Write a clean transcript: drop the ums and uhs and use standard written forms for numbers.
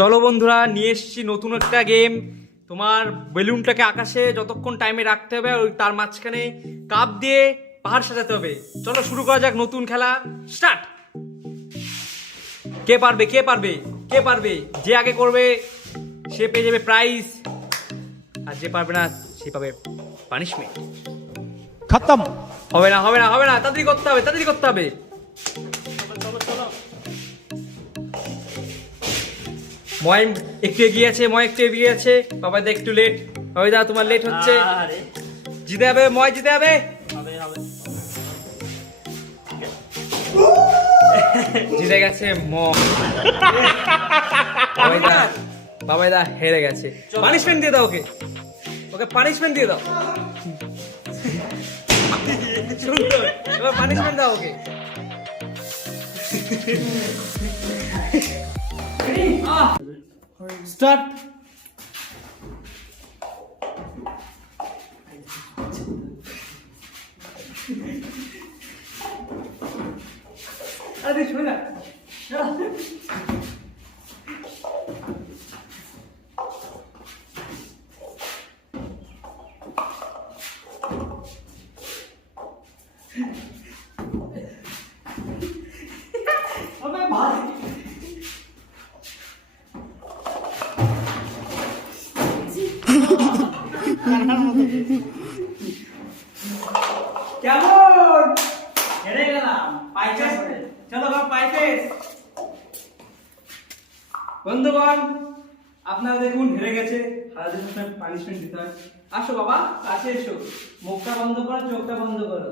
চলো বন্ধুরা, নিয়ে এসেছি নতুন একটা গেম। তোমার বেলুনটাকে আকাশে যতক্ষণ টাইমে রাখতে হবে, ওই তার মাঝখানে কাপ দিয়ে পাহাড় সাজাতে হবে। চলো শুরু করা যাক, নতুন খেলা স্টার্ট। কে পারবে কে পারবে কে পারবে? যে আগে করবে সে পেয়ে যাবে প্রাইজ, আর যে পারবে না সে পাবে পানিশমেন্ট। खत्म। হবে না হবে না হবে না, তাড়াতাড়ি করতে হবে, তাড়াতাড়ি করতে হবে। ময় একটু এগিয়ে আছে, ময় একটু এগিয়ে আছে। বাবাইদা একটু লেট, বাবাইদা তোমার লেট হচ্ছে। জিতে যাবে ময়, জিতে যাবে। জিতে গেছে বাবাইদা, বাবাইদা হেরে গেছে। পানিশমেন্ট দিয়ে দাও ওকে, ওকে পানিশমেন্ট দিয়ে দাও। সুন্দর, এবার পানিশমেন্ট দাও ওকে। স্টার্ট। আরে শোন না, अबे भाई কেমন হেরে গেলাম পাইপেস। চলো বাবা পাইপেস। বন্ধুগণ আপনারা দেখুন হেরে গেছে, হারাদের সাথে পানিশমেন্ট দিতে হয়। আসো বাবা কাছে এসো, মুখটা বন্ধ করো, চোখটা বন্ধ করো।